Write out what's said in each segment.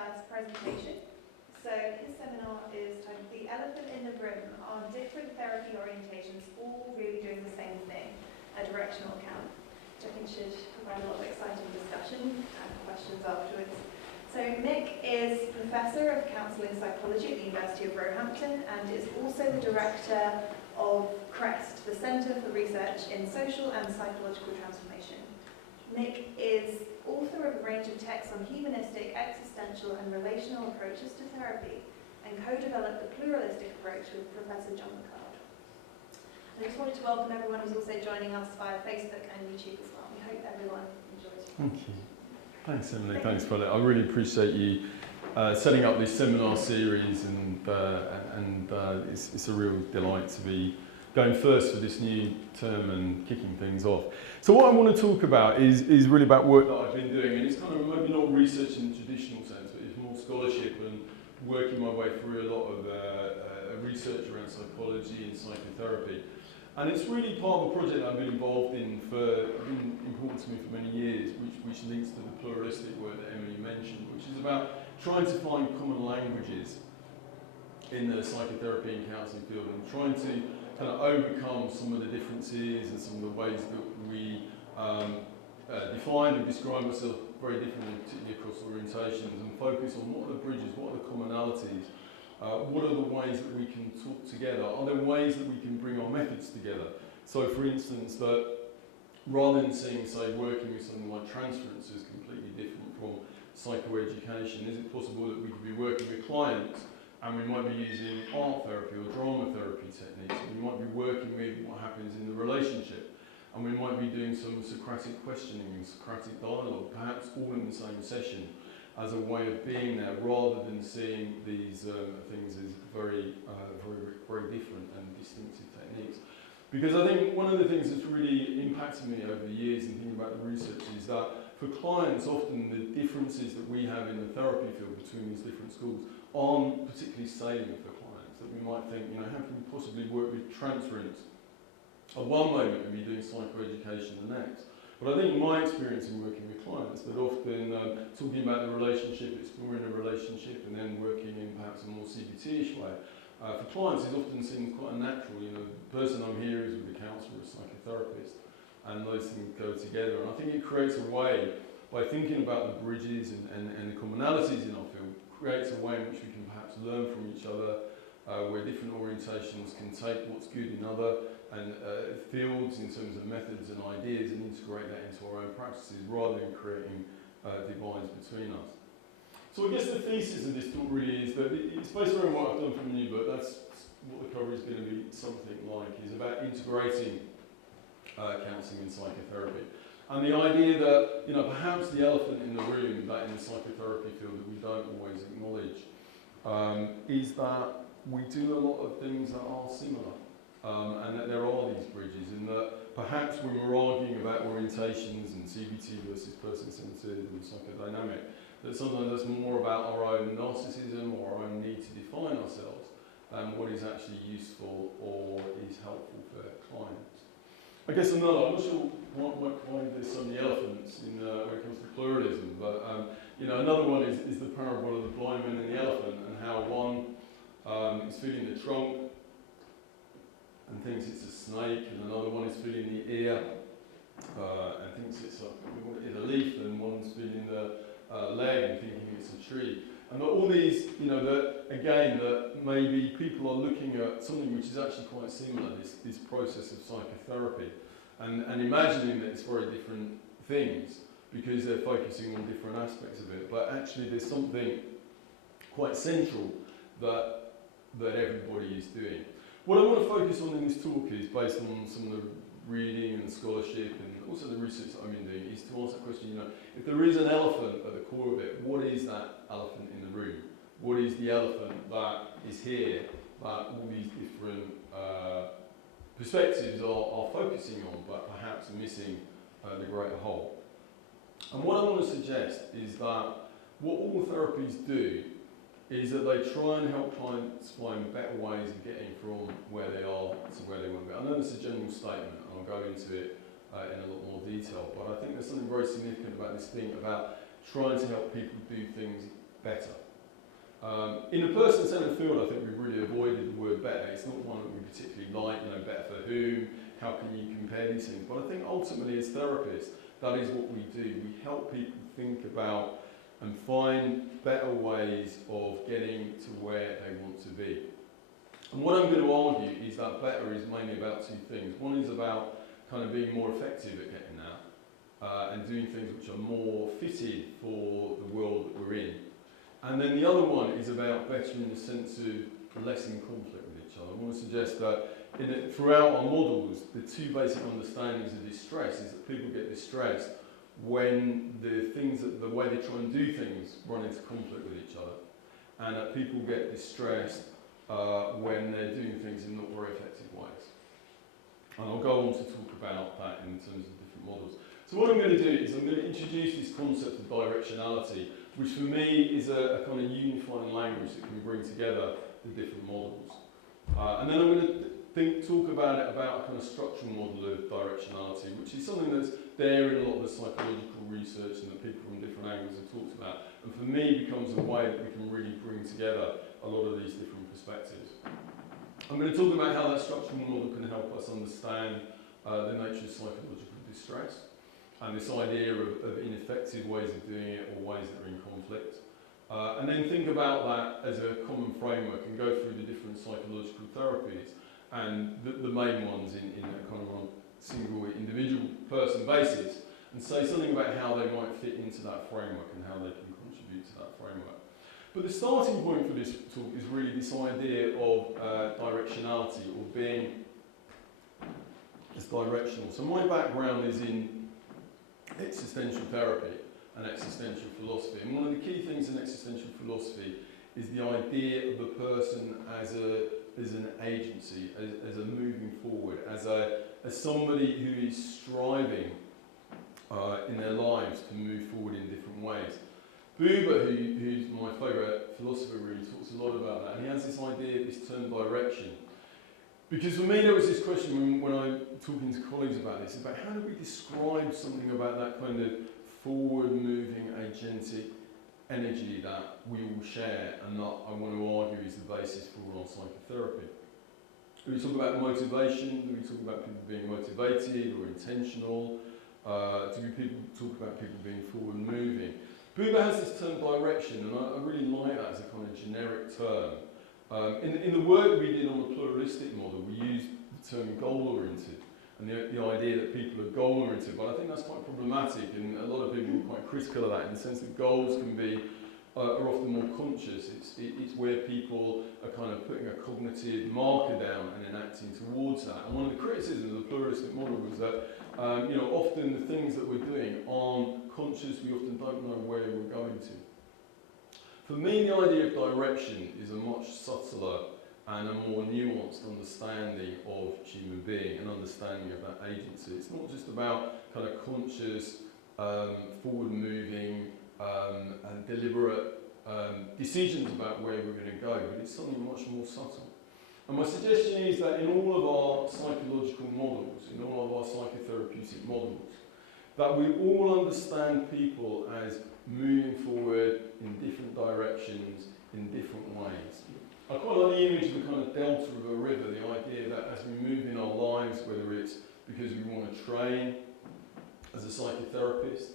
first presentation. So his seminar is titled The Elephant in the Room: Are Different Therapy Orientations All Really Doing the Same Thing? A Directional Account, which I think should provide a lot of exciting discussion and questions afterwards. So Mick is Professor of Counselling Psychology at the University of Roehampton and is also the Director of CREST, the Centre for Research in Social and Psychological Transformation. Mick is author of a range of texts on humanistic, existential and relational approaches to therapy and co-developed the pluralistic approach with Professor John McCard. I just wanted to welcome everyone who's also joining us via Facebook and YouTube as well. We hope everyone enjoys it. Thank you. Thanks, Emily. Thanks, Paulette. I really appreciate you setting up this seminar series, and it's a real delight to be going first for this new term and kicking things off. So what I want to talk about is really about work that I've been doing, and it's kind of maybe not research in the traditional sense, but it's more scholarship and working my way through a lot of research around psychology and psychotherapy. And it's really part of a project I've been involved in been important to me for many years, which links to the pluralistic work that Emily mentioned, which is about trying to find common languages in the psychotherapy and counselling field, and trying to kind of overcome some of the differences and some of the ways that we define and describe ourselves very differently, particularly across orientations, and focus on what are the bridges, what are the commonalities, what are the ways that we can talk together, are there ways that we can bring our methods together. So for instance, that rather than seeing, say, working with something like transference as completely different from psychoeducation, is it possible that we could be working with clients and we might be using art therapy or drama therapy techniques, we might be working with what happens in the relationship, and we might be doing some Socratic questioning and Socratic dialogue, perhaps all in the same session, as a way of being there, rather than seeing these things as very different and distinctive techniques. Because I think one of the things that's really impacted me over the years in thinking about the research is that for clients, often the differences that we have in the therapy field between these different schools aren't particularly salient for clients. That we might think, how can you possibly work with transference at one moment and be doing psychoeducation the next? But I think my experience in working with clients, that often talking about the relationship, exploring a relationship, and then working in perhaps a more CBT-ish way, for clients it often seems quite unnatural. The person I'm here is with a counsellor, a psychotherapist, and those things go together. And I think it creates a way, by thinking about the bridges and the commonalities in our field, creates a way in which we can perhaps learn from each other, where different orientations can take what's good in other and fields in terms of methods and ideas and integrate that into our own practices rather than creating divides between us. So I guess the thesis of this talk really is that it's based around what I've done from the new book. That's what the cover is going to be something like, is about integrating counselling and psychotherapy. And the idea that, perhaps the elephant in the room, that in the psychotherapy field that we don't always acknowledge, is that we do a lot of things that are similar. And that there are these bridges, and that perhaps when we're arguing about orientations and CBT versus person-centred and psychodynamic, that sometimes that's more about our own narcissism or our own need to define ourselves than what is actually useful or is helpful for clients. I guess I'm not sure why there's so many elephants in, when it comes to pluralism, but another one is the parable of the blind man and the elephant, and how one is feeling the trunk and thinks it's a snake, and another one is feeling the ear and thinks it's a leaf, and one's feeling the leg and thinking it's a tree. And that all these, that maybe people are looking at something which is actually quite similar, this process of psychotherapy, and imagining that it's very different things because they're focusing on different aspects of it. But actually there's something quite central that everybody is doing. What I want to focus on in this talk is, based on some of the reading and scholarship and also the research that I've been doing, is to answer the question, if there is an elephant at the core of it, what is that elephant in the room? What is the elephant that is here that all these different perspectives are focusing on, but perhaps missing the greater whole? And what I want to suggest is that what all therapies do is that they try and help clients find better ways of getting from where they are to where they want to be. I know this is a general statement, and I'll go into it in a lot more detail, but I think there's something very significant about this thing about trying to help people do things better. In the person-centered field, I think we've really avoided the word better. It's not one that we particularly like, better for whom, how can you compare these things? But I think ultimately as therapists, that is what we do. We help people think about and find better ways of getting to where they want to be. And what I'm going to argue is that better is mainly about two things. One is about kind of being more effective at getting that and doing things which are more fitted for the world that we're in. And then the other one is about better in the sense of less in conflict with each other. I want to suggest that throughout our models, the two basic understandings of distress is that people get distressed when the way they try and do things run into conflict with each other, and that people get distressed when they're doing things in not very effective ways. And I'll go on to talk about that in terms of different models. So what I'm going to do is I'm going to introduce this concept of directionality, which for me is a kind of unifying language that can bring together the different models. And then I'm going to talk about a kind of structural model of directionality, which is something that's there in a lot of the psychological research and that people from different angles have talked about. And for me becomes a way that we can really bring together a lot of these different perspectives. I'm going to talk about how that structural model can help us understand the nature of psychological distress, and this idea of ineffective ways of doing it or ways that are in conflict. And then think about that as a common framework and go through the different psychological therapies and the main ones in a kind of on a single individual person basis, and say something about how they might fit into that framework and how they can contribute to that framework. But the starting point for this talk is really this idea of directionality, or being as directional. So my background is in existential therapy and existential philosophy. And one of the key things in existential philosophy is the idea of the person as an agency, as a moving forward, as somebody who is striving in their lives to move forward in different ways. Buber, who's my favourite philosopher, really talks a lot about that, and he has this idea, this term direction. Because for me there was this question when I'm talking to colleagues about this, about how do we describe something about that kind of forward-moving, agentic energy that we all share, and that I want to argue is the basis for all our psychotherapy. Do we talk about motivation? Do we talk about people being motivated or intentional? Do people talk about people being forward-moving? Buber has this term direction, and I really like that as a kind of generic term. In the work we did on the pluralistic model, we used the term goal-oriented, and the idea that people are goal-oriented, but I think that's quite problematic, and a lot of people are quite critical of that, in the sense that goals can be, are often more conscious. It's where people are kind of putting a cognitive marker down and then acting towards that. And one of the criticisms of the pluralistic model was that often the things that we're doing aren't conscious, we often don't know where we're going to. For me, the idea of direction is a much subtler and a more nuanced understanding of human being, an understanding of that agency. It's not just about kind of conscious, forward-moving and deliberate decisions about where we're going to go, but it's something much more subtle. And my suggestion is that in all of our psychological models, in all of our psychotherapeutic models, that we all understand people as moving forward in different directions, in different ways. I quite like the image of the kind of delta of a river, the idea that as we move in our lives, whether it's because we want to train as a psychotherapist,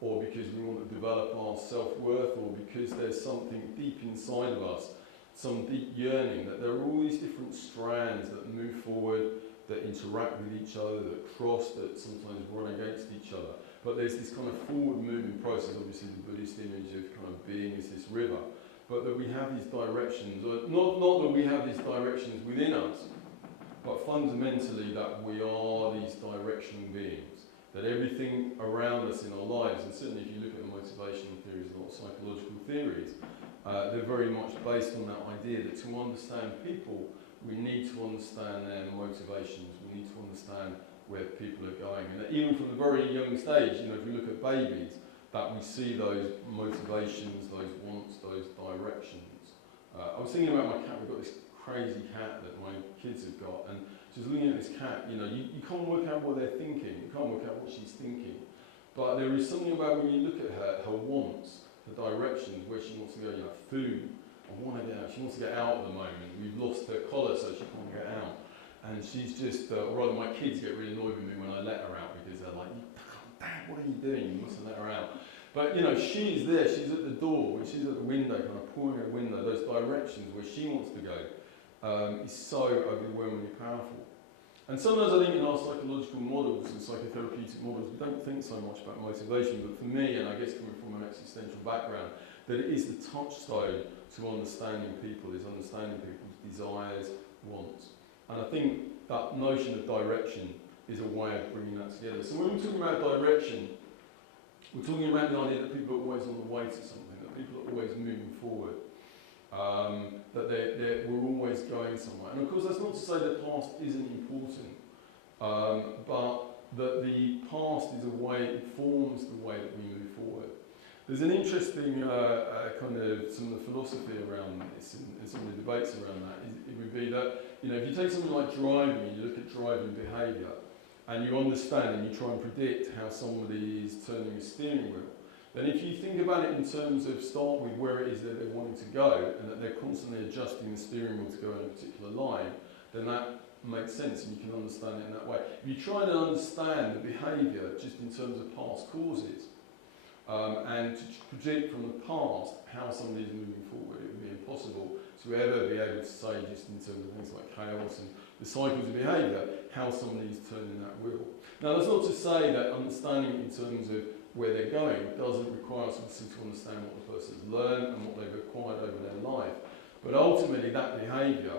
or because we want to develop our self-worth, or because there's something deep inside of us, some deep yearning, that there are all these different strands that move forward, that interact with each other, that cross, that sometimes run against each other. But there's this kind of forward-moving process, obviously the Buddhist image of kind of being as this river, but that we have these directions, or not that we have these directions within us, but fundamentally that we are these directional beings, that everything around us in our lives, and certainly if you look at the motivational theories, a lot of psychological theories, they're very much based on that idea that to understand people, we need to understand their motivations, we need to understand where people are going. And that even from a very young stage, if we look at babies, that we see those motivations, those wants, those directions. I was thinking about my cat. We've got this crazy cat that my kids have got, and just looking at this cat, you can't work out what they're thinking, you can't work out what she's thinking, but there is something about when you look at her wants, the directions where she wants to go. You know, food. I want to get out. She wants to get out at the moment. We've lost her collar, so she can't get out. And she's just, rather my kids get really annoyed with me when I let her out because they're like, Dad, what are you doing? You mustn't let her out. But you know, she's there, she's at the door, she's at the window, kind of pouring her window, those directions where she wants to go is so overwhelmingly powerful. And sometimes I think in our psychological models and psychotherapeutic models, we don't think so much about motivation, but for me, and I guess coming from an existential background, that it is the touchstone to understanding people, is understanding people's desires, wants. And I think that notion of direction is a way of bringing that together. So when we're talking about direction, we're talking about the idea that people are always on the way to something, that people are always moving forward, that we're always going somewhere. And of course that's not to say the past isn't important, but that the past is a way, it forms the way that we move forward. There's an interesting kind of some of the philosophy around this and some of the debates around that. It would be that, you know, if you take something like driving and you look at driving behaviour and you understand and you try and predict how somebody is turning a steering wheel, then if you think about it in terms of start with where it is that they're wanting to go and that they're constantly adjusting the steering wheel to go in a particular line, then that makes sense and you can understand it in that way. If you try to understand the behaviour just in terms of past causes, and to predict from the past how somebody is moving forward, it would be impossible to ever be able to say, just in terms of things like chaos and the cycles of behaviour, how somebody is turning that wheel. Now that's not to say that understanding in terms of where they're going doesn't require us to understand what the person's learned and what they've acquired over their life. But ultimately that behaviour,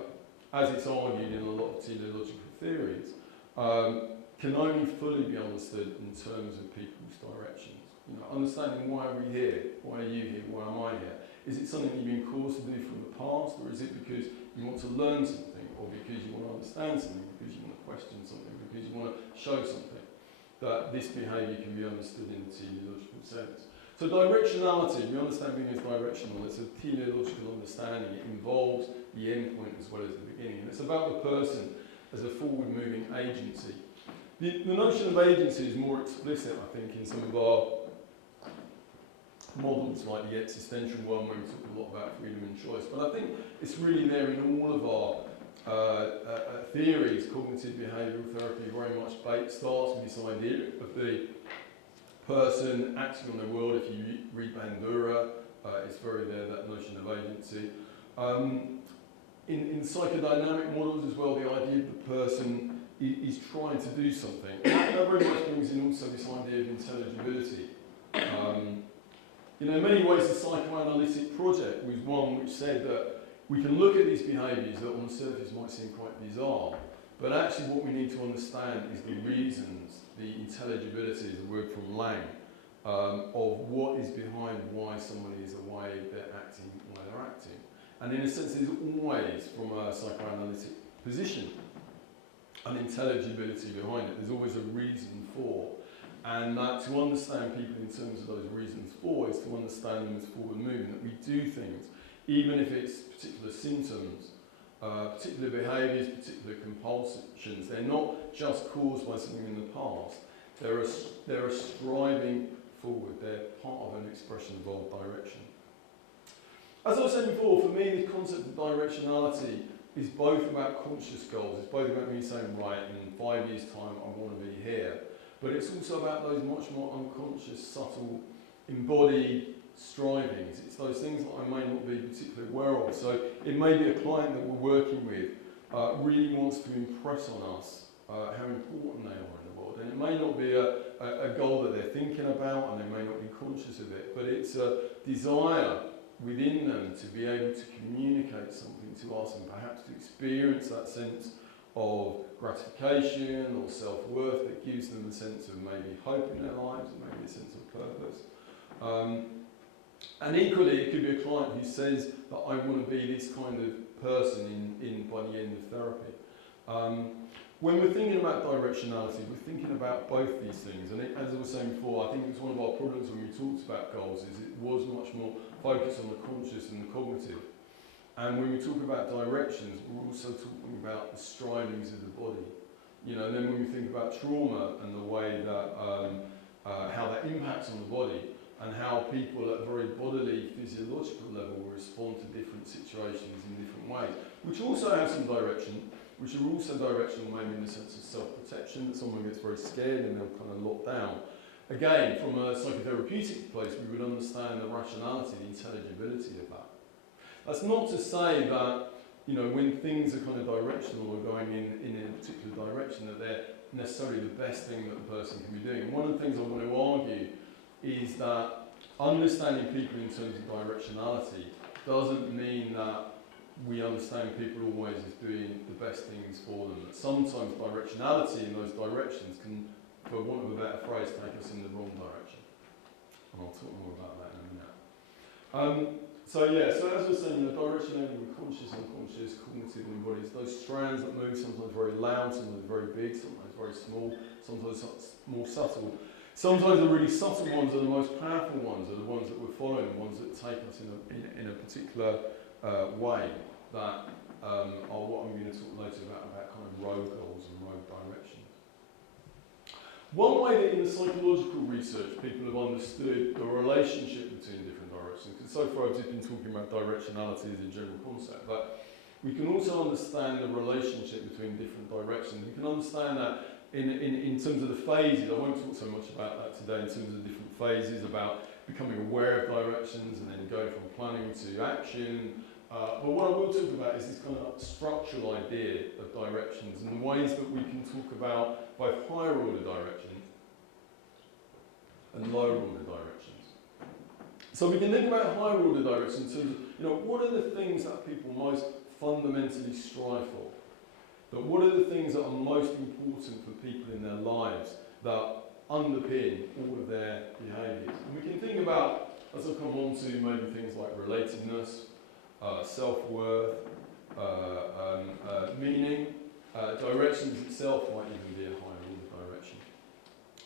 as it's argued in a lot of teleological theories, can only fully be understood in terms of people's directions. You know, understanding why are we here, why are you here, why am I here? Is it something that you've been caused to do from the past, or is it because you want to learn something, or because you want to understand something, because you want to question something, because you want to show something? That this behaviour can be understood in a teleological sense. So directionality, we understand being as directional, it's a teleological understanding. It involves the end point as well as the beginning. And it's about the person as a forward-moving agency. The notion of agency is more explicit, I think, in some of our models like the existential one where we talk a lot about freedom and choice. But I think it's really there in all of our theories. Cognitive behavioural therapy very much starts with this idea of the person acting on their world. If you read Bandura, it's very there, that notion of agency. In psychodynamic models as well, the idea of the person is trying to do something. That very much brings in also this idea of intelligibility. You know, in many ways the psychoanalytic project was one which said that we can look at these behaviours that on the surface might seem quite bizarre, but actually what we need to understand is the reasons, the intelligibility is a word from Lang, of what is behind why somebody is the way they're acting, why they're acting. And in a sense, there's always, from a psychoanalytic position, an intelligibility behind it. There's always a reason for. And to understand people in terms of those reasons for is to understand them as forward moving, that we do things, even if it's particular symptoms, particular behaviours, particular compulsions. They're not just caused by something in the past. They're a striving forward. They're part of an expression of our direction. As I was saying before, for me, the concept of directionality is both about conscious goals. It's both about me saying, right, in 5 years' time, I want to be here. But it's also about those much more unconscious, subtle, embodied strivings. It's those things that I may not be particularly aware of. So it may be a client that we're working with really wants to impress on us how important they are in the world. And it may not be a goal that they're thinking about and they may not be conscious of it, but it's a desire within them to be able to communicate something to us and perhaps to experience that sense of gratification or self-worth that gives them a sense of maybe hope in their lives and maybe a sense of purpose. And equally, it could be a client who says that I want to be this kind of person by the end of therapy. When we're thinking about directionality, we're thinking about both these things. And as I was saying before, I think it was one of our problems when we talked about goals is it was much more focused on the conscious and the cognitive. And when we talk about directions, we're also talking about the strivings of the body. You know, and then when we think about trauma and the way that how that impacts on the body, and how people at a very bodily, physiological level will respond to different situations in different ways, which also have some direction, which are also directional maybe in the sense of self-protection, that someone gets very scared and they'll kind of lock down. Again, from a psychotherapeutic place, we would understand the rationality, the intelligibility of that. That's not to say that, you know, when things are kind of directional or going in a particular direction, that they're necessarily the best thing that the person can be doing. And one of the things I want to argue is that understanding people in terms of directionality doesn't mean that we understand people always as doing the best things for them. That sometimes directionality in those directions can, for want of a better phrase, take us in the wrong direction. And I'll talk more about that in a minute. So as I was saying, the directionality with conscious, unconscious, cognitive and embodied, those strands that move, sometimes very loud, sometimes very big, sometimes very small, sometimes more subtle. Sometimes the really subtle ones are the most powerful ones, are the ones that we're following, the ones that take us in a particular way that are what I'm going to talk later about kind of road goals and road directions. One way that in the psychological research people have understood the relationship between different directions, because so far I've just been talking about directionality as a general concept, but we can also understand the relationship between different directions. We can understand that in terms of the phases. I won't talk so much about that today in terms of different phases, about becoming aware of directions and then going from planning to action. But what I will talk about is this kind of structural idea of directions and the ways that we can talk about both higher order directions and lower order directions. So we can think about higher order directions in terms of, you know, what are the things that people most fundamentally strive for? But what are the things that are most important for people in their lives that underpin all of their behaviours? And we can think about, as I'll come on to, maybe things like relatedness, self-worth, meaning, directions itself might even be a higher order direction.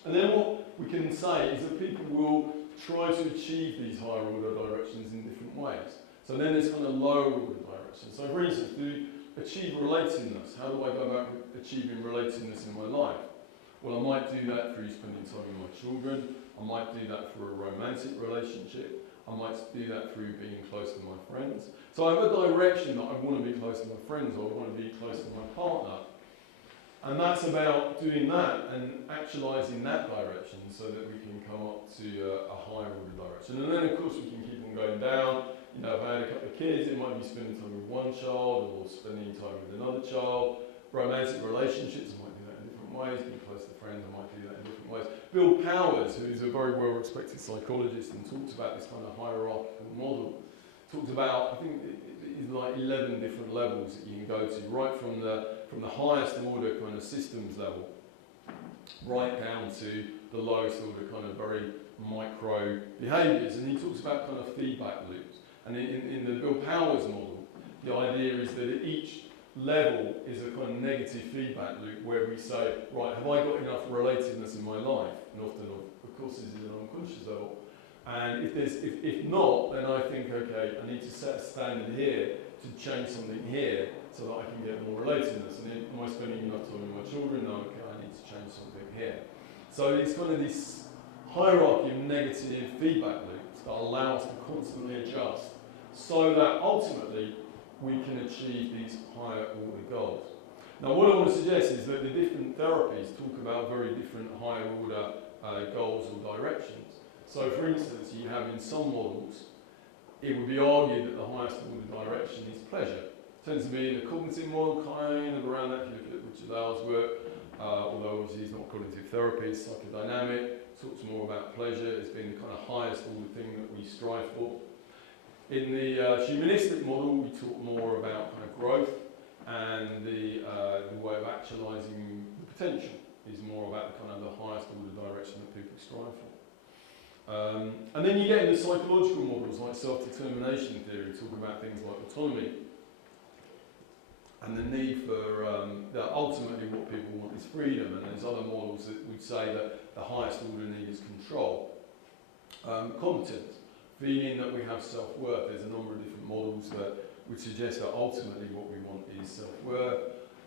And then what we can say is that people will try to achieve these higher order directions in different ways. So then there's kind of lower order directions. So for instance, to achieve relatedness, how do I go about achieving relatedness in my life? Well, I might do that through spending time with my children. I might do that through a romantic relationship. I might do that through being close to my friends. So I have a direction that I want to be close to my friends, or I want to be close to my partner. And that's about doing that and actualising that direction so that we can come up to a higher order direction. And then of course we can keep on going down. You know, if I had a couple of kids, it might be spending time with one child or spending time with another child. Romantic relationships, I might do that in different ways. Being close to friends, I might do that in different ways. Bill Powers, who is a very well-respected psychologist and talks about this kind of hierarchical model, talks about, I think it's like 11 different levels that you can go to, right from the highest order kind of systems level, right down to the lowest order kind of very micro behaviours. And he talks about kind of feedback loops. And in the Bill Powers model, the idea is that at each level is a kind of negative feedback loop where we say, right, have I got enough relatedness in my life? And often, of course, this is an unconscious level. And if not, then I think, okay, I need to set a standard here to change something here so that I can get more relatedness. And am I spending enough time with my children? No, okay, I need to change something here. So it's kind of this hierarchy of negative feedback loops that allow us to constantly adjust so that ultimately we can achieve these higher order goals. Now what I want to suggest is that the different therapies talk about very different higher order goals or directions. So for instance, you have in some models, it would be argued that the highest order direction is pleasure. It tends to be in the cognitive model, kind of around that, if you look at Richard Lowell's work, although obviously it's not cognitive therapy, it's psychodynamic, talks more about pleasure as being the kind of highest order thing that we strive for. In the humanistic model, we talk more about kind of growth, and the way of actualising the potential is more about the kind of the highest order direction that people strive for. And then you get into psychological models like self-determination theory, talk about things like autonomy, and the need for, that ultimately what people want is freedom, and there's other models that would say that the highest order need is control. Competence, feeling that we have self-worth. There's a number of different models that would suggest that ultimately what we want is self-worth.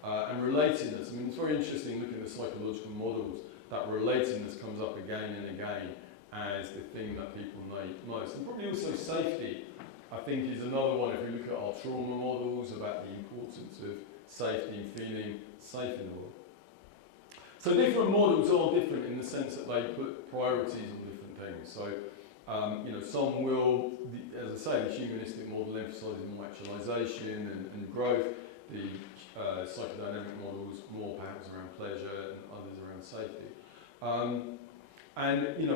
And relatedness, I mean it's very interesting looking at the psychological models, that relatedness comes up again and again, as the thing that people need most. And probably also safety, I think, is another one. If we look at our trauma models about the importance of safety and feeling safe in the world. So different models are different in the sense that they put priorities on different things. So, some will, as I say, the humanistic model emphasises more actualisation and growth. The psychodynamic models more perhaps around pleasure and others around safety.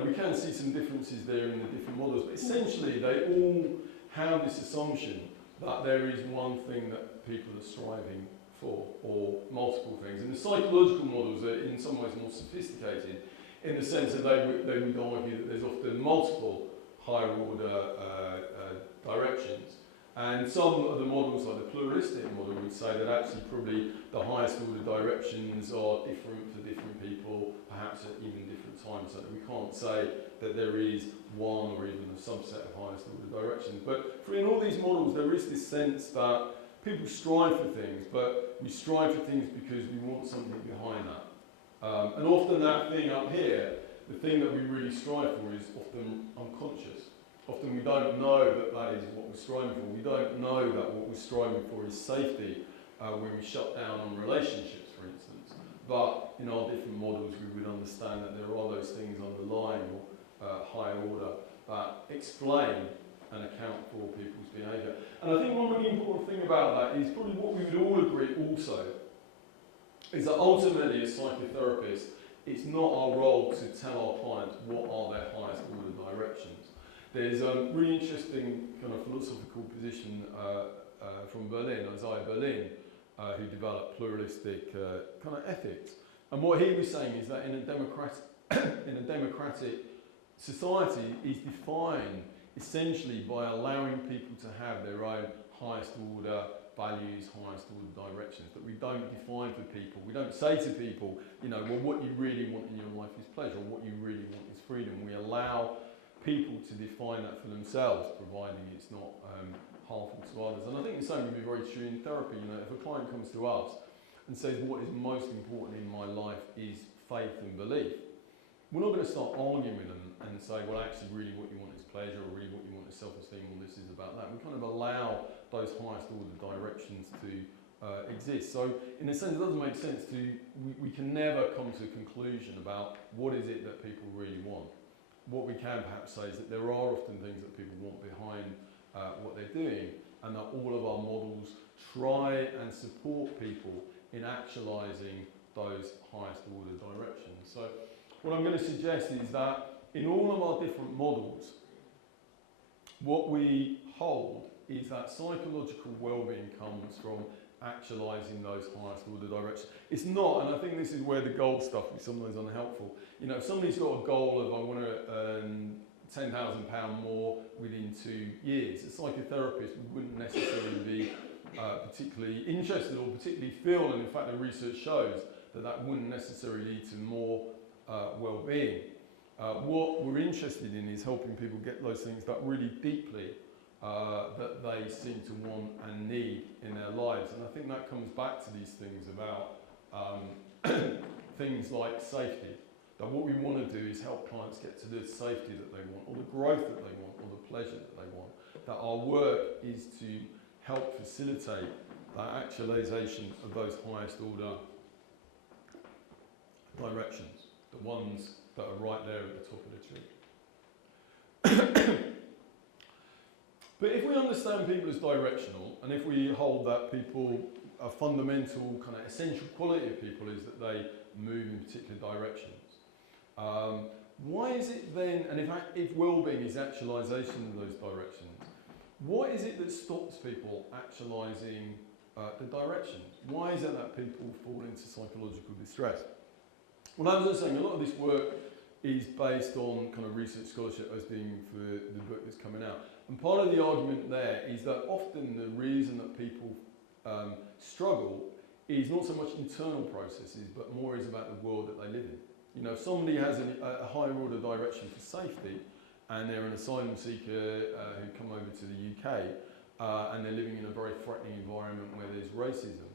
We can see some differences there in the different models, but essentially they all have this assumption that there is one thing that people are striving for, or multiple things. And the psychological models are in some ways more sophisticated in the sense that they would argue that there's often multiple higher order directions. And some of the models, like the pluralistic model, would say that actually probably the highest order directions are different for different people, perhaps at even different times, so that we can't say that there is one or even a subset of highest order directions. But in all these models, there is this sense that people strive for things, but we strive for things because we want something behind that. And often that thing up here, the thing that we really strive for, is often unconscious. Often we don't know that that is what we're striving for. We don't know that what we're striving for is safety when we shut down on relationships, for instance. But in our different models, we would understand that there are those things underlying or higher order that explain and account for people's behaviour. And I think one really important thing about that is probably what we would all agree also, is that ultimately as psychotherapists, it's not our role to tell our clients what are their highest order directions. There's a really interesting kind of philosophical position from Berlin, Isaiah Berlin, who developed pluralistic kind of ethics. And what he was saying is that in a democratic society is defined essentially by allowing people to have their own highest order values, highest order directions, that we don't define for people. We don't say to people, well, what you really want in your life is pleasure, or what you really want is freedom. We allow people to define that for themselves, providing it's not harmful to others. And I think the same would be very true in therapy. If a client comes to us and says, what is most important in my life is faith and belief, we're not going to start arguing with them and say, well, actually, really what you want is pleasure, or really what you want is self-esteem, or this is about that. We kind of allow those highest order directions to exist. So, in a sense, it doesn't make sense we can never come to a conclusion about what is it that people really want. What we can perhaps say is that there are often things that people want behind what they're doing, and that all of our models try and support people in actualising those highest order directions. So what I'm going to suggest is that in all of our different models, what we hold is that psychological well-being comes from actualising those highest order directions. It's not, and I think this is where the goal stuff is sometimes unhelpful. If somebody's got a goal of, I want to earn £10,000 more within 2 years, a psychotherapist wouldn't necessarily be particularly interested or particularly feel, and in fact the research shows that wouldn't necessarily lead to more well-being. What we're interested in is helping people get those things that really deeply that they seem to want and need in their lives. And I think that comes back to these things about things like safety. That what we want to do is help clients get to the safety that they want, or the growth that they want, or the pleasure that they want. That our work is to help facilitate that actualisation of those highest order directions, the ones that are right there at the top of the tree. But if we understand people as directional, and if we hold that people, a fundamental kind of essential quality of people is that they move in particular directions, why is it then, and if well-being is actualisation of those directions, what is it that stops people actualising the directions? Why is it that people fall into psychological distress? Well, as I was saying, a lot of this work is based on kind of research scholarship as being for the book that's coming out. And part of the argument there is that often the reason that people struggle is not so much internal processes, but more is about the world that they live in. If somebody has a higher order direction for safety, and they're an asylum seeker who come over to the UK, and they're living in a very threatening environment where there's racism,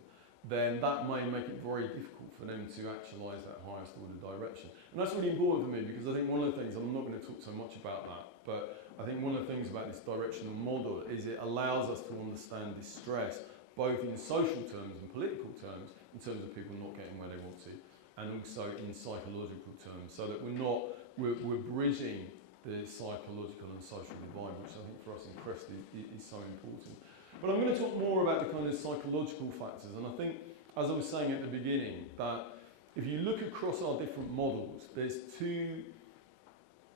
then that may make it very difficult for them to actualise that highest order direction. And that's really important for me, because I think one of the things, I'm not going to talk so much about that, but I think one of the things about this directional model is it allows us to understand distress, both in social terms and political terms, in terms of people not getting where they want to, and also in psychological terms, so that we're bridging the psychological and social divide, which I think for us in CREST is so important. But I'm going to talk more about the kind of psychological factors, and I think, as I was saying at the beginning, that if you look across our different models, there's two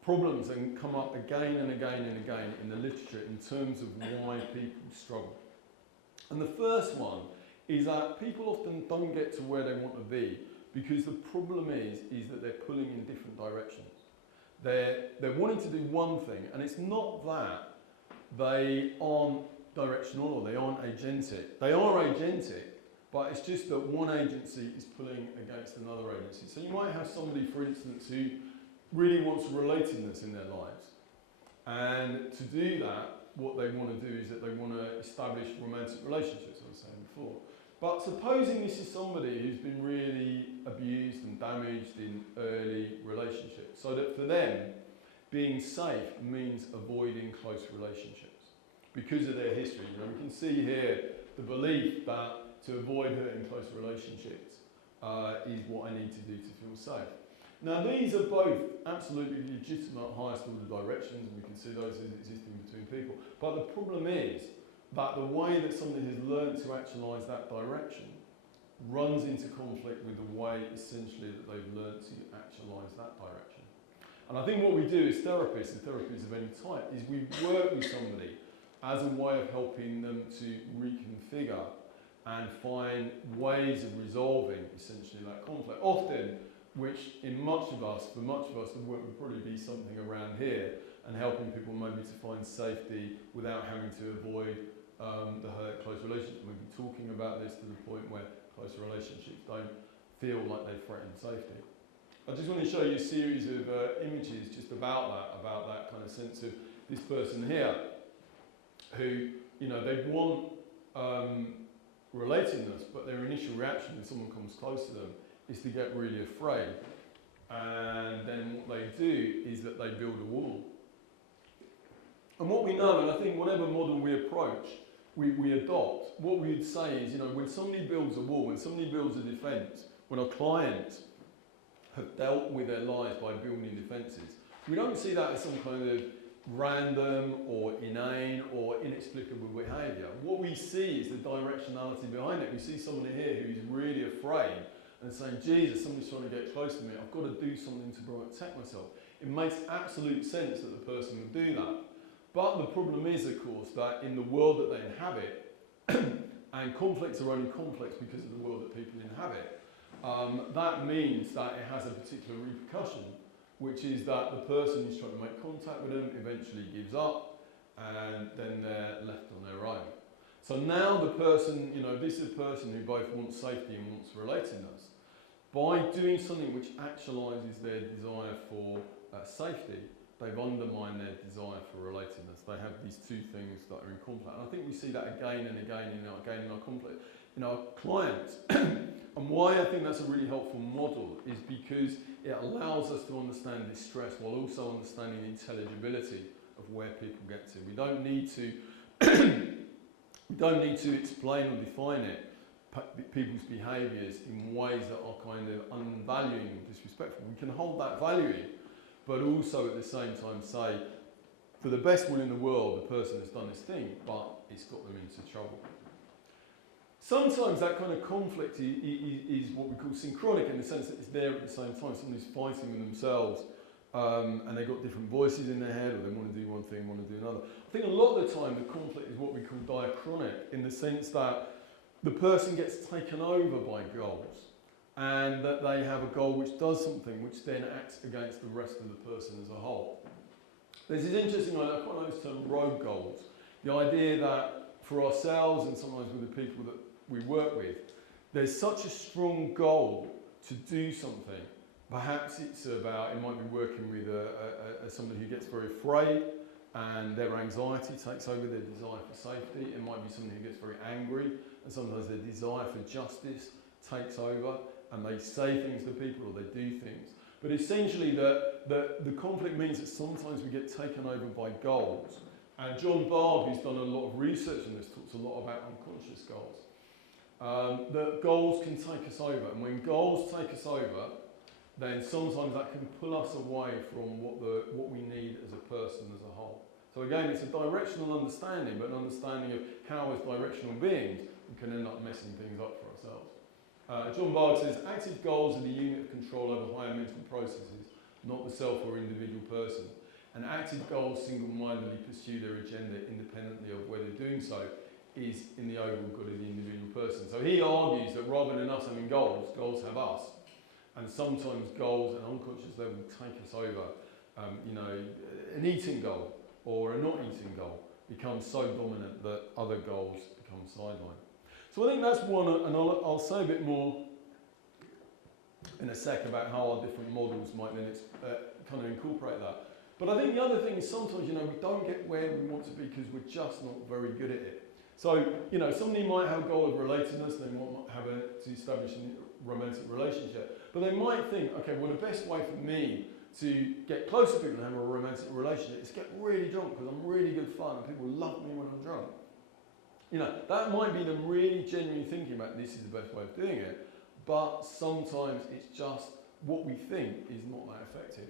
problems that come up again and again and again in the literature in terms of why people struggle. And the first one is that people often don't get to where they want to be because the problem is that they're pulling in different directions. They're wanting to do one thing, and it's not that they aren't directional or they aren't agentic. They are agentic, but it's just that one agency is pulling against another agency. So you might have somebody, for instance, who really wants relatedness in their lives. And to do that, what they want to do is that they want to establish romantic relationships, as I was saying before. But supposing this is somebody who's been really abused and damaged in early relationships, so that for them, being safe means avoiding close relationships because of their history. You know, we can see here the belief that to avoid hurting close relationships is what I need to do to feel safe. Now, these are both absolutely legitimate highest order directions, and we can see those as existing between people. But the problem is that the way that somebody has learned to actualise that direction runs into conflict with the way, essentially, that they've learned to actualise that direction. And I think what we do as therapists, and therapies of any type, is we work with somebody as a way of helping them to reconfigure and find ways of resolving, essentially, that conflict. Often, which in much of us, for much of us, the work would probably be something around here and helping people maybe to find safety without having to avoid the hurt close relationships. We've been talking about this to the point where close relationships don't feel like they threaten safety. I just want to show you a series of images just about that kind of sense of this person here who, you know, they want relatedness, but their initial reaction when someone comes close to them is to get really afraid. And then what they do is that they build a wall. And what we know, and I think whatever model we approach, we adopt, what we would say is, you know, when somebody builds a wall, when somebody builds a defence, when our clients have dealt with their lives by building defences, we don't see that as some kind of random or inane or inexplicable behaviour. What we see is the directionality behind it. We see somebody here who's really afraid and saying, Jesus, somebody's trying to get close to me, I've got to do something to protect myself. It makes absolute sense that the person would do that. But the problem is, of course, that in the world that they inhabit, and conflicts are only complex because of the world that people inhabit, that means that it has a particular repercussion, which is that the person who's trying to make contact with them eventually gives up, and then they're left on their own. So now the person, you know, this is a person who both wants safety and wants relatedness. By doing something which actualises their desire for safety, they've undermined their desire for relatedness. They have these two things that are in conflict. And I think we see that again and again in our conflict, in our clients. And why I think that's a really helpful model is because it allows us to understand distress while also understanding the intelligibility of where people get to. We don't need to we don't need to explain or define it, people's behaviours in ways that are kind of unvaluing and disrespectful. We can hold that value, but also at the same time say, for the best will in the world, the person has done this thing, but it's got them into trouble. Sometimes that kind of conflict is what we call synchronic, in the sense that it's there at the same time. Somebody's fighting with themselves, and they've got different voices in their head, or they want to do one thing, want to do another. I think a lot of the time the conflict is what we call diachronic, in the sense that the person gets taken over by goals, and that they have a goal which does something which then acts against the rest of the person as a whole. There's this interesting, I quite like this term, rogue goals. The idea that for ourselves and sometimes with the people that we work with, there's such a strong goal to do something. Perhaps it's about, it might be working with somebody who gets very afraid, and their anxiety takes over their desire for safety. It might be somebody who gets very angry, and sometimes their desire for justice takes over, and they say things to people or they do things. But essentially the conflict means that sometimes we get taken over by goals. And John Bard, who's done a lot of research on this, talks a lot about unconscious goals. That goals can take us over, and when goals take us over, then sometimes that can pull us away from what we need as a person as a whole. So again, it's a directional understanding, but an understanding of how as directional beings we can end up messing things up for ourselves. John Bard says, active goals are the unit of control over higher mental processes, not the self or individual person. And active goals single-mindedly pursue their agenda independently of whether doing so is in the overall good of the individual person. So he argues that rather than us having goals, goals have us. And sometimes goals at an unconscious level take us over. An eating goal or a not eating goal becomes so dominant that other goals become sidelined. So I think that's one, and I'll say a bit more in a sec about how our different models might then kind of incorporate that. But I think the other thing is sometimes, we don't get where we want to be because we're just not very good at it. So, somebody might have a goal of relatedness, they might have to establish a romantic relationship, but they might think, okay, well, the best way for me to get close to people and have a romantic relationship is to get really drunk because I'm really good fun and people love me when I'm drunk. That might be them really genuinely thinking about this is the best way of doing it, but sometimes it's just what we think is not that effective.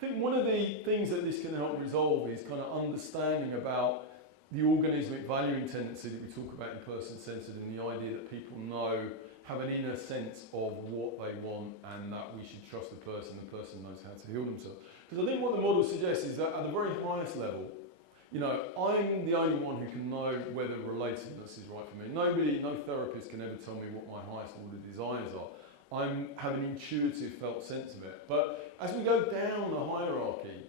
I think one of the things that this can help resolve is kind of understanding about the organismic valuing tendency that we talk about in person-centered, and the idea that people have an inner sense of what they want and that we should trust the person knows how to heal themselves. Because I think what the model suggests is that at the very highest level, I'm the only one who can know whether relatedness is right for me. No therapist can ever tell me what my highest order desires are. I have an intuitive felt sense of it. But as we go down the hierarchy,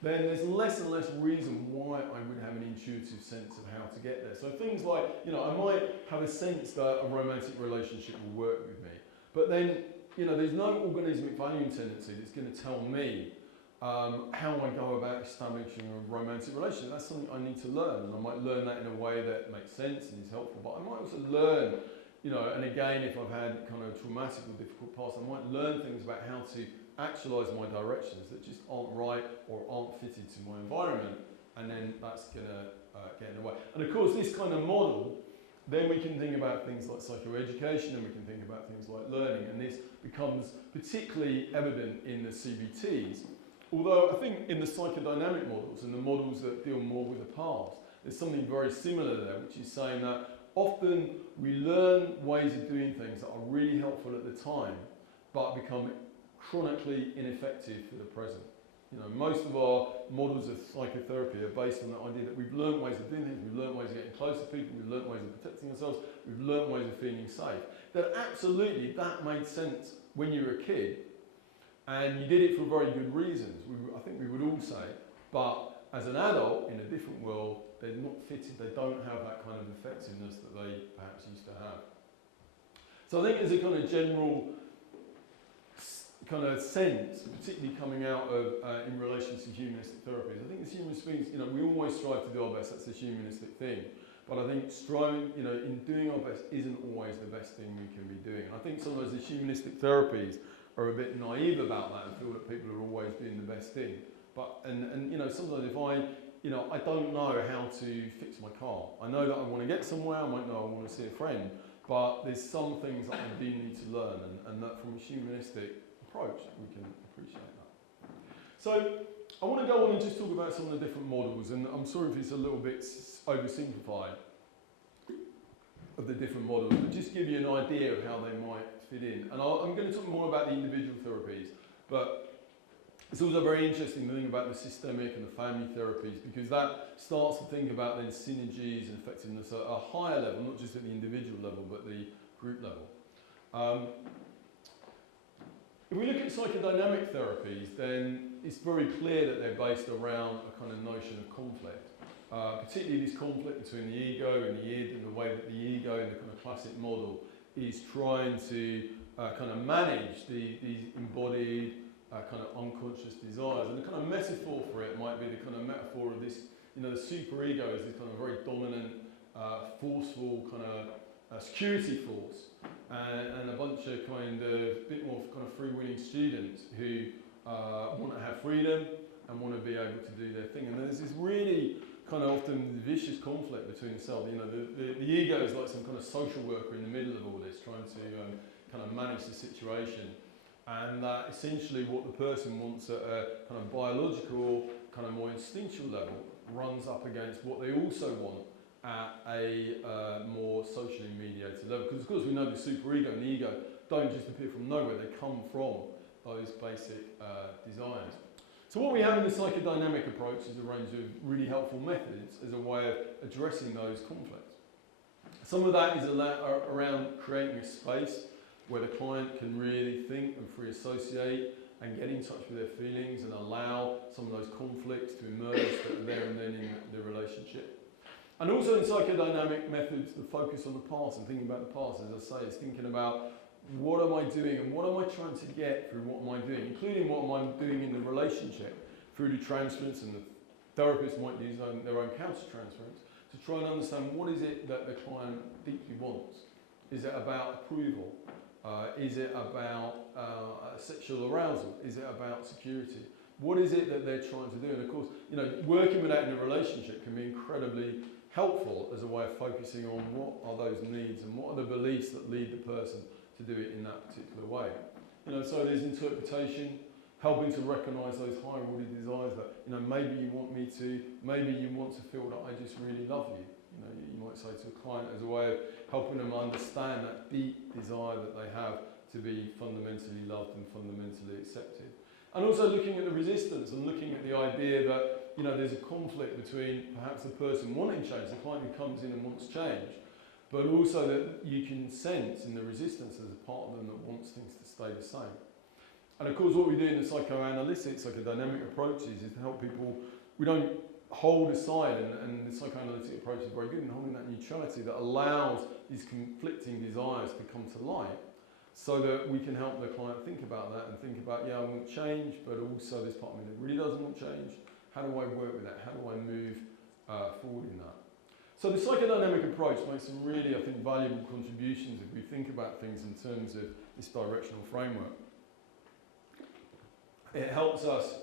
then there's less and less reason why I would have an intuitive sense of how to get there. So things like, I might have a sense that a romantic relationship will work with me. But then, there's no organismic valuing tendency that's going to tell me how I go about establishing a romantic relationship. That's something I need to learn, and I might learn that in a way that makes sense and is helpful. But I might also learn, and again, if I've had kind of traumatic or difficult past, I might learn things about how to actualise my directions that just aren't right or aren't fitted to my environment, and then that's going to get in the way. And of course, this kind of model, then we can think about things like psychoeducation, and we can think about things like learning, and this becomes particularly evident in the CBTs. Although I think in the psychodynamic models and the models that deal more with the past, there's something very similar there, which is saying that often we learn ways of doing things that are really helpful at the time, but become chronically ineffective for the present. Most of our models of psychotherapy are based on the idea that we've learned ways of doing things, we've learned ways of getting close to people, we've learned ways of protecting ourselves, we've learned ways of feeling safe. That absolutely, that made sense when you were a kid, and you did it for very good reasons, I think we would all say, but as an adult in a different world, they're not fitted, they don't have that kind of effectiveness that they perhaps used to have. So I think as a kind of general kind of sense, particularly coming out of in relation to humanistic therapies, I think as human beings, we always strive to do our best, that's a humanistic thing. But I think striving, in doing our best isn't always the best thing we can be doing. And I think sometimes the humanistic therapies are a bit naive about that and feel that people are always doing the best thing. But, and sometimes if I don't know how to fix my car. I know that I want to get somewhere, I might know I want to see a friend, but there's some things that I do need to learn, and that from a humanistic approach, we can appreciate that. So I want to go on and just talk about some of the different models, and I'm sorry if it's a little bit oversimplified of the different models, but just give you an idea of how they might fit in. And I'm going to talk more about the individual therapies, but it's also very interesting to think about the systemic and the family therapies, because that starts to think about then synergies and effectiveness at a higher level, not just at the individual level, but the group level. If we look at psychodynamic therapies, then it's very clear that they're based around a kind of notion of conflict. Particularly this conflict between the ego and the id, and the way that the ego in the kind of classic model is trying to kind of manage these embodied kind of unconscious desires. And the kind of metaphor for it might be the kind of metaphor of this you know, the superego is this kind of very dominant, forceful kind of security force, and a bunch of kind of bit more kind of free-willing students who want to have freedom and want to be able to do their thing. And there's this really kind of often vicious conflict between the self. You know, the ego is like some kind of social worker in the middle of all this, trying to kind of manage the situation. And essentially what the person wants at a kind of biological, kind of more instinctual level runs up against what they also want at a more socially mediated level. Because of course we know the superego and the ego don't just appear from nowhere, they come from those basic desires. So what we have in the psychodynamic approach is a range of really helpful methods as a way of addressing those conflicts. Some of that is around creating a space where the client can really think and free associate and get in touch with their feelings and allow some of those conflicts to emerge that are there and then in the relationship. And also in psychodynamic methods, the focus on the past and thinking about the past, as I say, is thinking about what am I doing and what am I trying to get through what am I doing, including what am I doing in the relationship through the transference, and the therapist might use their own counter-transference to try and understand what is it that the client deeply wants. Is it about approval? Is it about sexual arousal? Is it about security? What is it that they're trying to do? And of course, you know, working with that in a relationship can be incredibly helpful as a way of focusing on what are those needs and what are the beliefs that lead the person to do it in that particular way. You know, so there's interpretation, helping to recognise those high-ordered desires that, you know, maybe you want me to, maybe you want to feel that I just really love you. You know, you might say to a client as a way of helping them understand that deep desire that they have to be fundamentally loved and fundamentally accepted. And also looking at the resistance and looking at the idea that, you know, there's a conflict between perhaps the person wanting change, the client who comes in and wants change, but also that you can sense in the resistance as a part of them that wants things to stay the same. And of course what we do in the psychoanalytic, psychodynamic approaches is to help people, we don't hold aside, and the psychoanalytic approach is very good in holding that neutrality that allows these conflicting desires to come to light, so that we can help the client think about that and think about, yeah, I want change, but also this part of me that really doesn't want change. How do I work with that? How do I move forward in that? So the psychodynamic approach makes some really, I think, valuable contributions if we think about things in terms of this directional framework. It helps us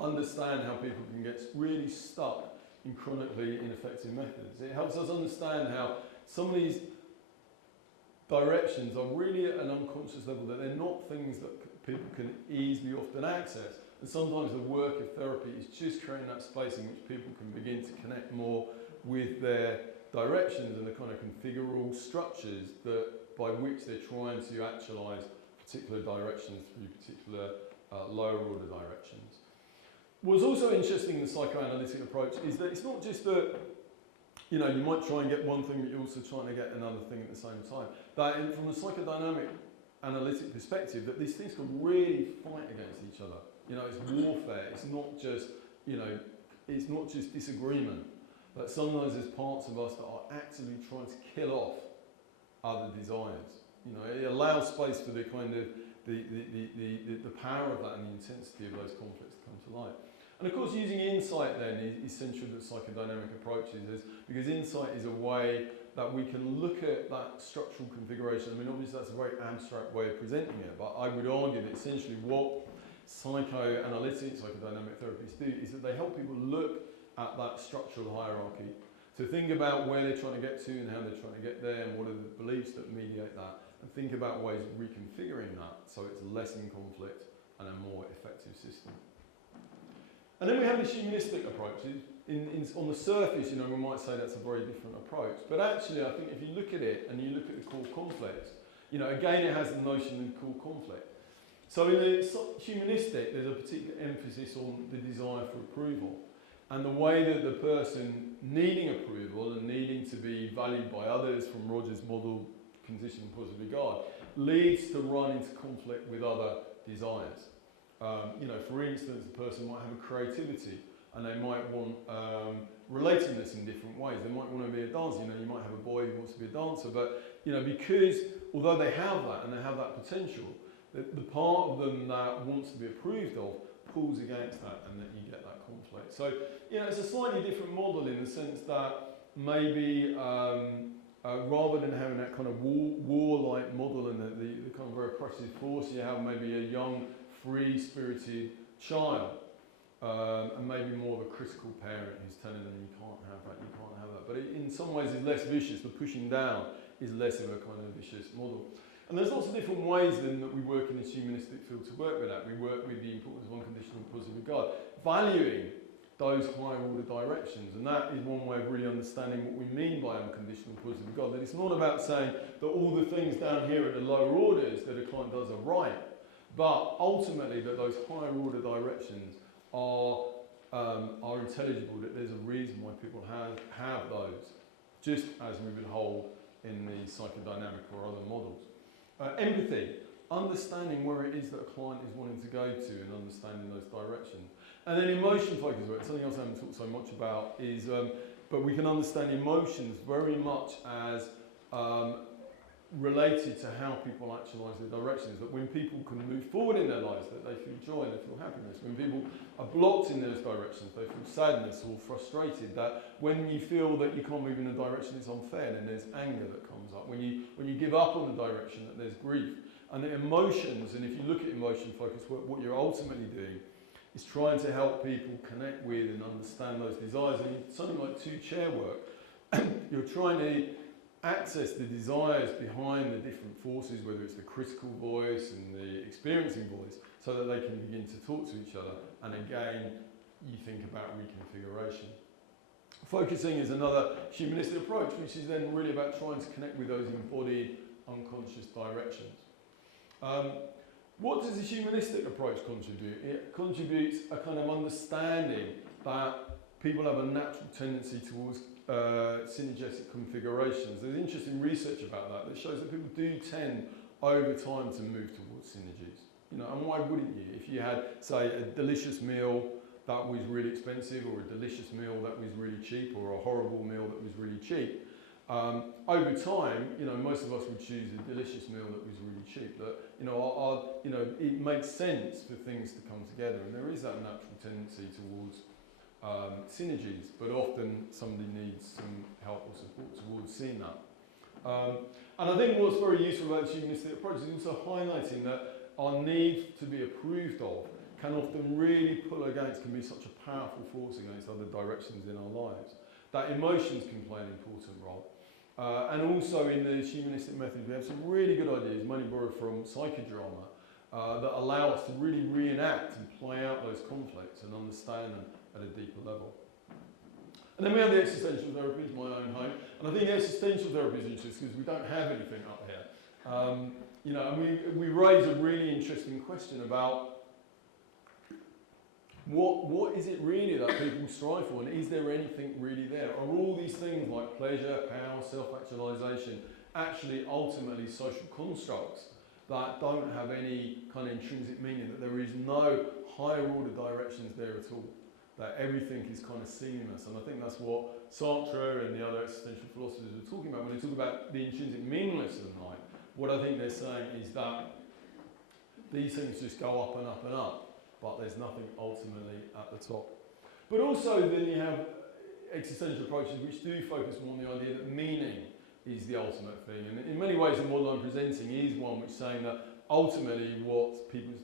understand how people can get really stuck in chronically ineffective methods. It helps us understand how some of these directions are really at an unconscious level, that they're not things that people can easily often access. And sometimes the work of therapy is just creating that space in which people can begin to connect more with their directions and the kind of configural structures that by which they're trying to actualise particular directions through particular lower order directions. What's also interesting in the psychoanalytic approach is that it's not just that, you know, you might try and get one thing, but you're also trying to get another thing at the same time. That from a psychodynamic analytic perspective, that these things can really fight against each other. You know, it's warfare. It's not just, you know, it's not just disagreement. But sometimes there's parts of us that are actively trying to kill off other desires. You know, it allows space for the kind of the power of that and the intensity of those conflicts to come to light. And of course, using insight then is essential to psychodynamic approaches, because insight is a way that we can look at that structural configuration. I mean, obviously that's a very abstract way of presenting it, but I would argue that essentially what psychoanalytic, psychodynamic therapies do is that they help people look at that structural hierarchy, to think about where they're trying to get to and how they're trying to get there and what are the beliefs that mediate that, and think about ways of reconfiguring that so it's less in conflict and a more effective system. And then we have this humanistic approach. On the surface, you know, we might say that's a very different approach, but actually I think if you look at it and you look at the core conflicts, you know, again it has the notion of core conflict. So in the humanistic, there's a particular emphasis on the desire for approval. And the way that the person needing approval and needing to be valued by others from Rogers' model, conditioned positive regard, leads to run into conflict with other desires. You know, for instance, the person might have a creativity and they might want relatedness in different ways. They might want to be a dancer. You know, you might have a boy who wants to be a dancer, but you know, because although they have that and they have that potential, the part of them that wants to be approved of pulls against that, and then you get that conflict. conflict. So, it's a slightly different model in the sense that maybe rather than having that kind of war-like model and the kind of very oppressive force, you have maybe a young, free-spirited child. And maybe more of a critical parent who's telling them you can't have that, you can't have that. But in some ways it's less vicious. The pushing down is less of a kind of vicious model. And there's lots of different ways then that we work in this humanistic field to work with that. We work with the importance of unconditional positive regard, valuing those higher order directions. And that is one way of really understanding what we mean by unconditional positive regard. That it's not about saying that all the things down here at the lower orders that a client does are right, but ultimately that those higher order directions are intelligible, that there's a reason why people have those, just as we would hold in the psychodynamic or other models. Empathy, understanding where it is that a client is wanting to go to and understanding those directions. And then emotion focus work, something else I haven't talked so much about is, but we can understand emotions very much as related to how people actualise their directions, that when people can move forward in their lives, that they feel joy, they feel happiness. When people are blocked in those directions, they feel sadness or frustrated. That when you feel that you can't move in a direction it's unfair, then there's anger that comes up. When you give up on the direction, that there's grief. And the emotions, and if you look at emotion focused work, what you're ultimately doing is trying to help people connect with and understand those desires. And something like two-chair work, you're trying to access the desires behind the different forces, whether it's the critical voice and the experiencing voice, so that they can begin to talk to each other. And again, you think about reconfiguration. Focusing is another humanistic approach, which is then really about trying to connect with those embodied unconscious directions. What does the humanistic approach contribute? It contributes a kind of understanding that people have a natural tendency towards synergetic configurations. There's interesting research about that shows that people do tend over time to move towards synergies. And why wouldn't you? If you had, say, a delicious meal that was really expensive, or a delicious meal that was really cheap, or a horrible meal that was really cheap, over time, most of us would choose a delicious meal that was really cheap. That it makes sense for things to come together, and there is that natural tendency towards synergies, but often somebody needs some help or support towards seeing that. And I think what's very useful about the humanistic approach is also highlighting that our need to be approved of can often really pull against, can be such a powerful force against other directions in our lives. That emotions can play an important role. And also in the humanistic method, we have some really good ideas, mainly borrowed from psychodrama, that allow us to really reenact and play out those conflicts and understand them at a deeper level. And then we have the existential therapies, my own home. And I think existential therapy is interesting because we don't have anything up here. And we raise a really interesting question about what is it really that people strive for, and is there anything really there? Are all these things like pleasure, power, self-actualisation actually ultimately social constructs that don't have any kind of intrinsic meaning, that there is no higher order directions there at all, that everything is kind of seamless? And I think that's what Sartre and the other existential philosophers are talking about when they talk about the intrinsic meaninglessness of the mind. What I think they're saying is that these things just go up and up and up, but there's nothing ultimately at the top. But also then you have existential approaches which do focus more on the idea that meaning is the ultimate thing. And in many ways the model I'm presenting is one which is saying that ultimately what people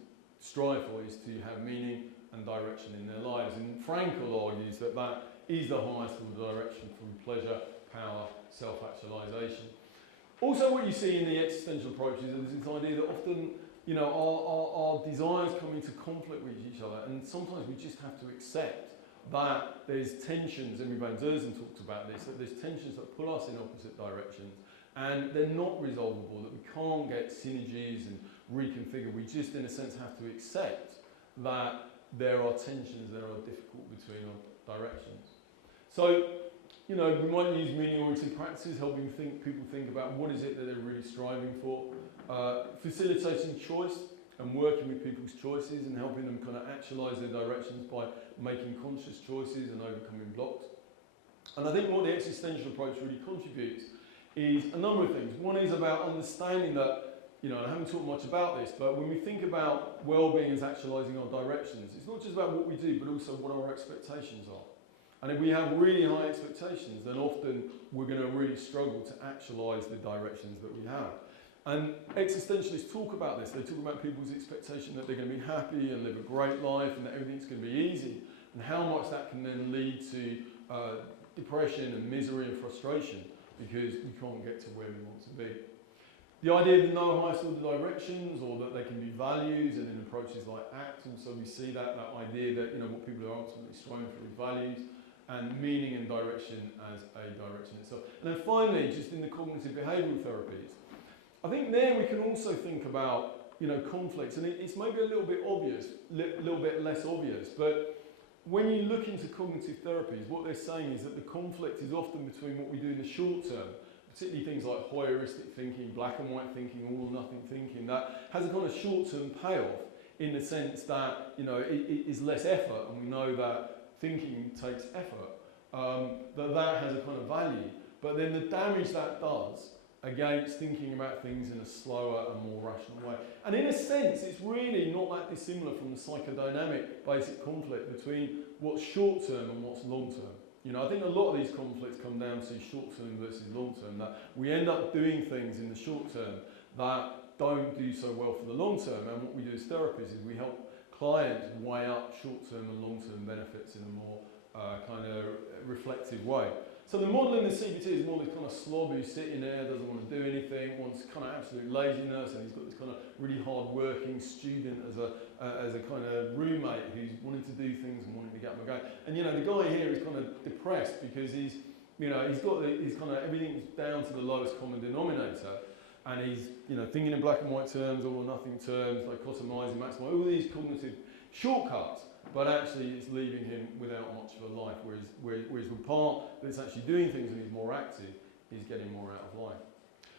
strive for is to have meaning and direction in their lives. And Frankl argues that that is the highest order direction from pleasure, power, self-actualisation. Also what you see in the existential approaches is this idea that often our desires come into conflict with each other, and sometimes we just have to accept that there's tensions, and Van Zerzen talks about this, that there's tensions that pull us in opposite directions, and they're not resolvable, that we can't get synergies and reconfigure. We just, in a sense, have to accept that there are tensions that are difficult between our directions. So, we might use meaning-oriented practices, helping people think about what is it that they're really striving for, facilitating choice and working with people's choices and helping them kind of actualise their directions by making conscious choices and overcoming blocks. And I think what the existential approach really contributes is a number of things. One is about understanding that you know, I haven't talked much about this, but when we think about well-being as actualising our directions, it's not just about what we do, but also what our expectations are. And if we have really high expectations, then often we're going to really struggle to actualise the directions that we have. And existentialists talk about this. They talk about people's expectation that they're going to be happy and live a great life and that everything's going to be easy, and how much that can then lead to depression and misery and frustration because we can't get to where we want to be. The idea of no highest order directions, or that they can be values, and in approaches like ACT, also we see that idea that, you know, what people are ultimately striving for is values, and meaning and direction as a direction itself. And then finally, just in the cognitive behavioural therapies, I think there we can also think about, you know, conflicts, and it's maybe a little bit obvious, little bit less obvious, but when you look into cognitive therapies, what they're saying is that the conflict is often between what we do in the short term, particularly things like heuristic thinking, black and white thinking, all or nothing thinking, that has a kind of short-term payoff in the sense that, you know, it is less effort, and we know that thinking takes effort, that has a kind of value. But then the damage that does against thinking about things in a slower and more rational way. And in a sense, it's really not that dissimilar from the psychodynamic basic conflict between what's short-term and what's long-term. You know, I think a lot of these conflicts come down to short-term versus long-term, that we end up doing things in the short-term that don't do so well for the long-term, and what we do as therapists is we help clients weigh up short-term and long-term benefits in a more kind of reflective way. So the model in the CBT is more this kind of slob who's sitting there, doesn't want to do anything, wants kind of absolute laziness, and he's got this kind of really hard-working student as a kind of roommate who's wanting to do things and wanting to get up and go. And you know, the guy here is kind of depressed because he's kind of everything's down to the lowest common denominator, and he's, you know, thinking in black and white terms, all or nothing terms, dichotomizing, maximizing, all these cognitive shortcuts. But actually it's leaving him without much of a life, whereas the part that's actually doing things and he's more active, he's getting more out of life.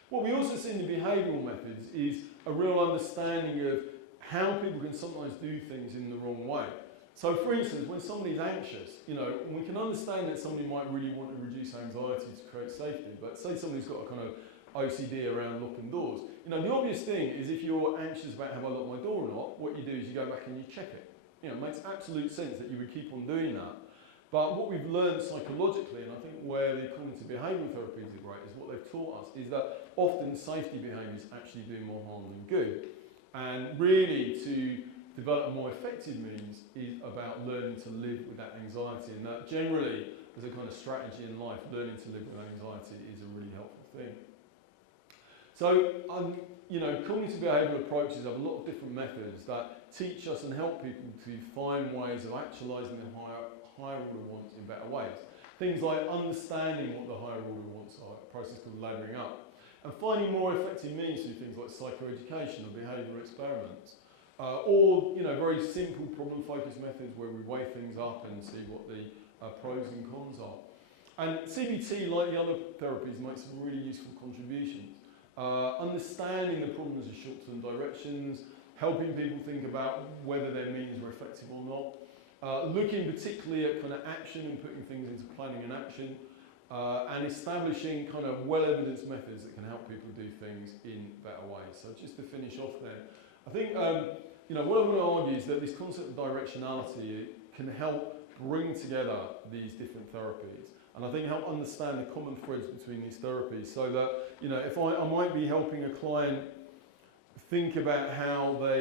What we also see in the behavioural methods is a real understanding of how people can sometimes do things in the wrong way. So for instance, when somebody's anxious, you know, we can understand that somebody might really want to reduce anxiety to create safety, but say somebody's got a kind of OCD around locking doors. You know, the obvious thing is if you're anxious about have I locked my door or not, what you do is you go back and you check it. You know, it makes absolute sense that you would keep on doing that. But what we've learned psychologically, and I think where the cognitive behavioural therapies are great, is what they've taught us, is that often safety behaviours actually do more harm than good. And really to develop a more effective means is about learning to live with that anxiety, and that generally, as a kind of strategy in life, learning to live with anxiety is a really helpful thing. So, you know, cognitive behavioural approaches have a lot of different methods that teach us and help people to find ways of actualising the higher order wants in better ways. Things like understanding what the higher order wants are, a process called laddering up, and finding more effective means through things like psychoeducation or behavioural experiments, or, you know, very simple problem-focused methods where we weigh things up and see what the pros and cons are. And CBT, like the other therapies, makes some really useful contributions. Understanding the problems of short-term directions, helping people think about whether their means were effective or not, looking particularly at kind of action and putting things into planning and action, and establishing kind of well-evidenced methods that can help people do things in better ways. So just to finish off there, I think you know, what I want to argue is that this concept of directionality can help bring together these different therapies. And I think help understand the common threads between these therapies, so that, you know, if I might be helping a client think about how they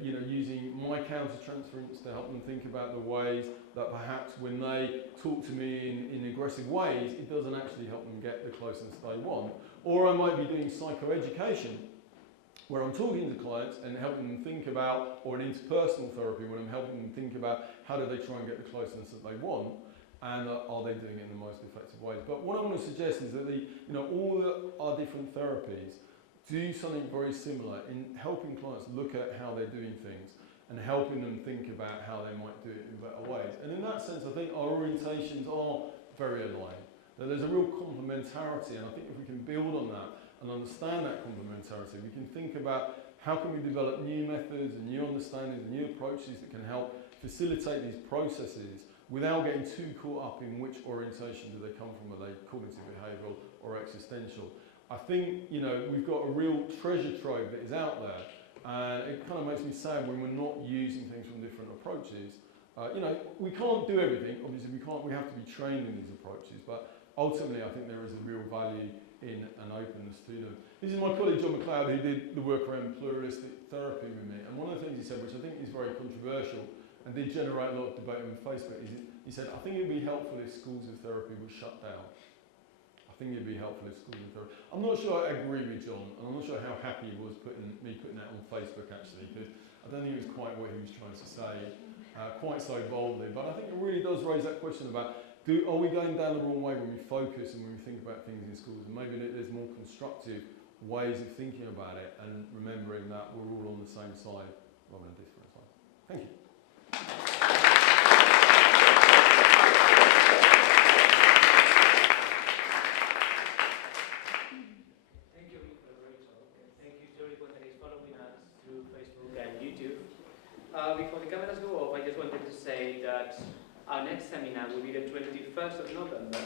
you know, using my countertransference to help them think about the ways that perhaps when they talk to me in aggressive ways, it doesn't actually help them get the closeness they want. Or I might be doing psychoeducation, where I'm talking to clients and helping them think about, or an interpersonal therapy, when I'm helping them think about how do they try and get the closeness that they want, and are they doing it in the most effective ways. But what I want to suggest is that all our different therapies do something very similar in helping clients look at how they're doing things and helping them think about how they might do it in better ways. And in that sense, I think our orientations are very aligned. That there's a real complementarity, and I think if we can build on that and understand that complementarity, we can think about how can we develop new methods and new understandings and new approaches that can help facilitate these processes without getting too caught up in which orientation do they come from, are they cognitive behavioural or existential. I think, you know, we've got a real treasure trove that is out there. And it kind of makes me sad when we're not using things from different approaches. You know, we can't do everything. Obviously, we have to be trained in these approaches. But ultimately, I think there is a real value in an openness to them. This is my colleague John McLeod, who did the work around pluralistic therapy with me. And one of the things he said, which I think is very controversial and did generate a lot of debate on Facebook, is he said, I think it would be helpful if schools of therapy were shut down. I think it would be helpful if schools of therapy. I'm not sure I agree with John, and I'm not sure how happy he was putting that on Facebook, actually, because I don't think it was quite what he was trying to say, quite so boldly. But I think it really does raise that question about, are we going down the wrong way when we focus and when we think about things in schools? And maybe there's more constructive ways of thinking about it and remembering that we're all on the same side rather than a different side. Thank you. Thank you, Mick, for the great talk. Thank you to everyone that is following us through Facebook and YouTube. Before the cameras go off, I just wanted to say that our next seminar will be the 21st of November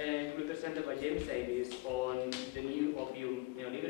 and will be presented by James Davis on the new opium neoliberalism.